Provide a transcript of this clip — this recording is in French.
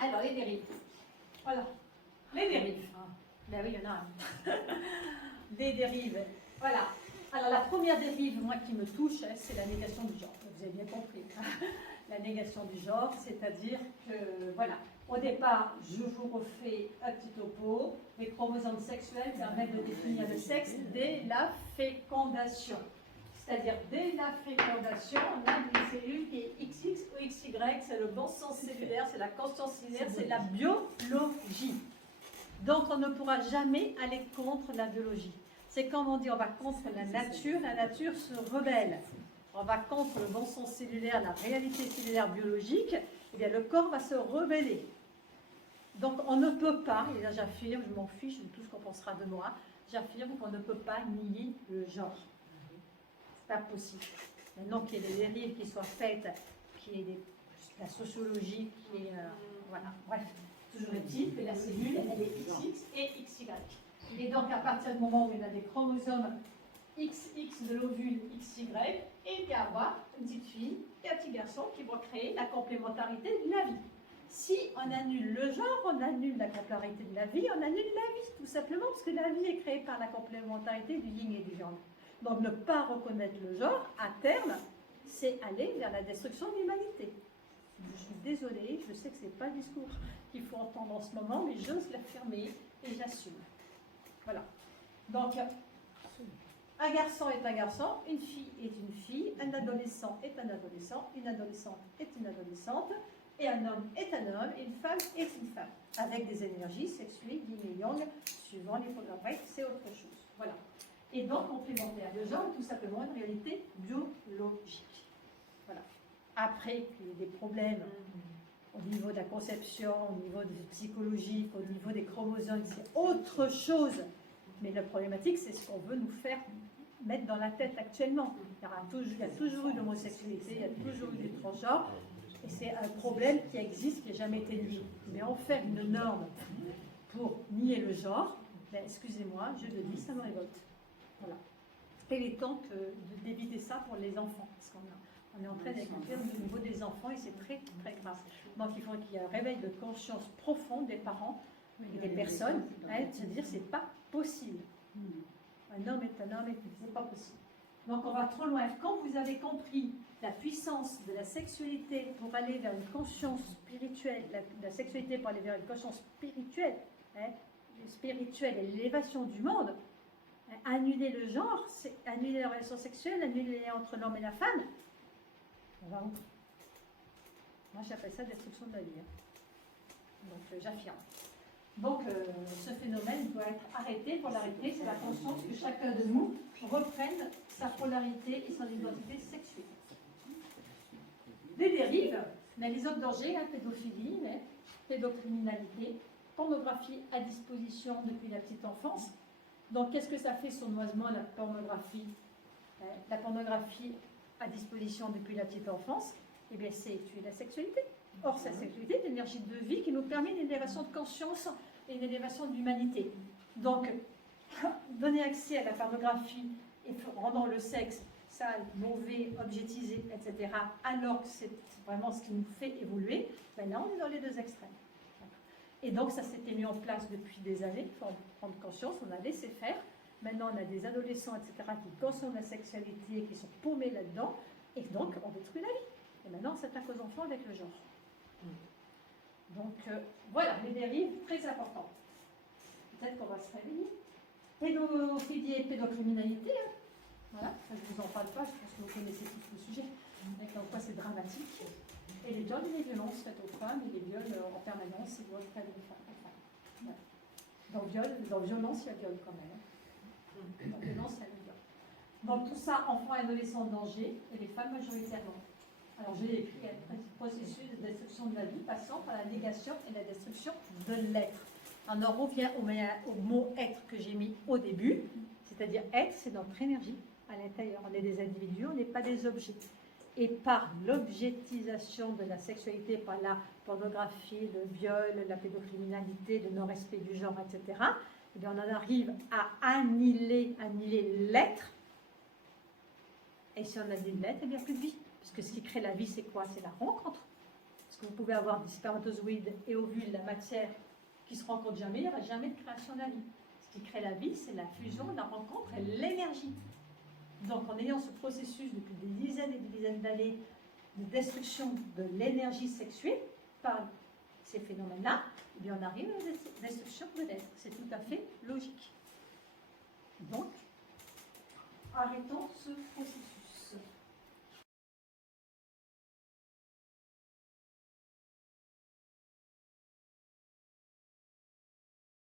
Alors, les dérives. Voilà. Les dérives. Ben oui, il y en a. Des dérives. Voilà. Alors, la première dérive, moi, qui me touche, c'est la négation du genre. Vous avez bien compris. La négation du genre, c'est-à-dire que, voilà, au départ, je vous refais un petit topo. Les chromosomes sexuels permettent de définir le sexe dès la fécondation. C'est-à-dire, dès la fécondation, on a des cellules qui est XX ou XY, c'est le bon sens cellulaire, c'est la conscience cellulaire, c'est la biologie. Donc, on ne pourra jamais aller contre la biologie. C'est comme on dit, on va contre la nature se rebelle. On va contre le bon sens cellulaire, la réalité cellulaire biologique, eh bien le corps va se rebeller. Donc on ne peut pas, et là j'affirme, je m'en fiche de tout ce qu'on pensera de moi, j'affirme qu'on ne peut pas nier le genre. C'est pas possible. Maintenant qu'il y ait des dérives qui soient faites, qu'il y ait la sociologie, qui est, voilà, bref. Toujours est-il que la cellule, elle est XX et XY. Et donc à partir du moment où il y a des chromosomes XX de l'ovule XY, et il va y avoir une petite fille et un petit garçon qui vont créer la complémentarité de la vie. Si on annule le genre, on annule la complémentarité de la vie, on annule la vie, tout simplement, parce que la vie est créée par la complémentarité du yin et du yang. Donc ne pas reconnaître le genre, à terme, c'est aller vers la destruction de l'humanité. Je suis désolée, je sais que ce n'est pas le discours qu'il faut entendre en ce moment, mais j'ose l'affirmer et j'assume. Voilà. Donc, un garçon est un garçon, une fille est une fille, un adolescent est un adolescent, une adolescente est une adolescente, et un homme est un homme, et une femme est une femme, avec des énergies sexuelles, yin et yang, suivant les programmes. Bref, c'est autre chose. Voilà. Et donc, complémentaire de genre, tout simplement une réalité biologique. Voilà. Après qu'il y ait des problèmes au niveau de la conception, au niveau du psychologique, au niveau des chromosomes, c'est autre chose. Mais la problématique, c'est ce qu'on veut nous faire mettre dans la tête actuellement. Il y a toujours eu l'homosexualité, il y a toujours eu des transgenres, et c'est un problème qui existe, qui n'a jamais été nié. Mais en faire une norme pour nier le genre, ben, excusez-moi, je le dis, ça me révolte. Voilà. Et il est temps d'éviter ça pour les enfants, parce qu'on est en train d'écouter au niveau des enfants, et c'est très, très grave. Donc il faut qu'il y ait un réveil de conscience profonde des parents et des personnes, de se dire c'est pas possible. Un homme est un homme, et c'est pas possible. Donc on va trop loin. Quand vous avez compris la puissance de la sexualité pour aller vers une conscience spirituelle, la sexualité pour aller vers une conscience spirituelle, spirituelle et l'élévation du monde, annuler le genre, c'est annuler la relation sexuelle, annuler les liens entre l'homme et la femme. On va où? Moi j'appelle ça destruction de la vie. Donc j'affirme. Donc, ce phénomène doit être arrêté. Pour l'arrêter, c'est la conscience que chacun de nous reprenne sa polarité et son identité sexuelle. Des dérives, mais les autres dangers, pédophilie, pédocriminalité, pornographie à disposition depuis la petite enfance. Donc, qu'est-ce que ça fait sournoisement, la pornographie? La pornographie à disposition depuis la petite enfance, eh bien, c'est tuer la sexualité. Or, cette sexualité est une énergie de vie qui nous permet une élévation de conscience et une élévation de l'humanité. Donc, donner accès à la pornographie et rendant le sexe sale, mauvais, objectisé, etc., alors que c'est vraiment ce qui nous fait évoluer, ben là, on est dans les deux extrêmes. Et donc, ça s'était mis en place depuis des années, il faut prendre conscience, on a laissé faire. Maintenant, on a des adolescents, etc., qui consomment la sexualité, qui sont paumés là-dedans, et donc, on détruit la vie. Et maintenant, on s'attaque aux enfants avec le genre. Donc, voilà, les dérives très importantes. Peut-être qu'on va se réveiller. Pédophilie et pédocriminalité, voilà, ça, je ne vous en parle pas, je pense que vous connaissez tout le sujet. Avec quoi c'est dramatique. Et les viols et les violences faites aux femmes, et les viols en permanence, c'est viols faites aux femmes. Voilà. Dans violence, il y a viol quand même. Dans violence, il y a viol. Donc tout ça, enfants et adolescents en danger, et les femmes majoritairement. Alors j'ai écrit un processus de destruction de la vie passant par la négation et la destruction de l'être. On en revient au mot être que j'ai mis au début, c'est-à-dire être, c'est notre énergie à l'intérieur. On est des individus, on n'est pas des objets. Et par l'objectisation de la sexualité, par la pornographie, le viol, la pédocriminalité, le non-respect du genre, etc., eh bien on en arrive à annihiler l'être. Et si on annule l'être, il n'y a plus de vie. Parce que ce qui crée la vie, c'est quoi? C'est la rencontre. Parce que vous pouvez avoir des spermatozoïdes et ovules, la matière qui se rencontrent jamais, il n'y aura jamais de création de la vie. Ce qui crée la vie, c'est la fusion, la rencontre et l'énergie. Donc, en ayant ce processus depuis des dizaines et des dizaines d'années de destruction de l'énergie sexuée par ces phénomènes-là, eh bien, on arrive à la destruction de l'être. C'est tout à fait logique. Donc, arrêtons ce processus.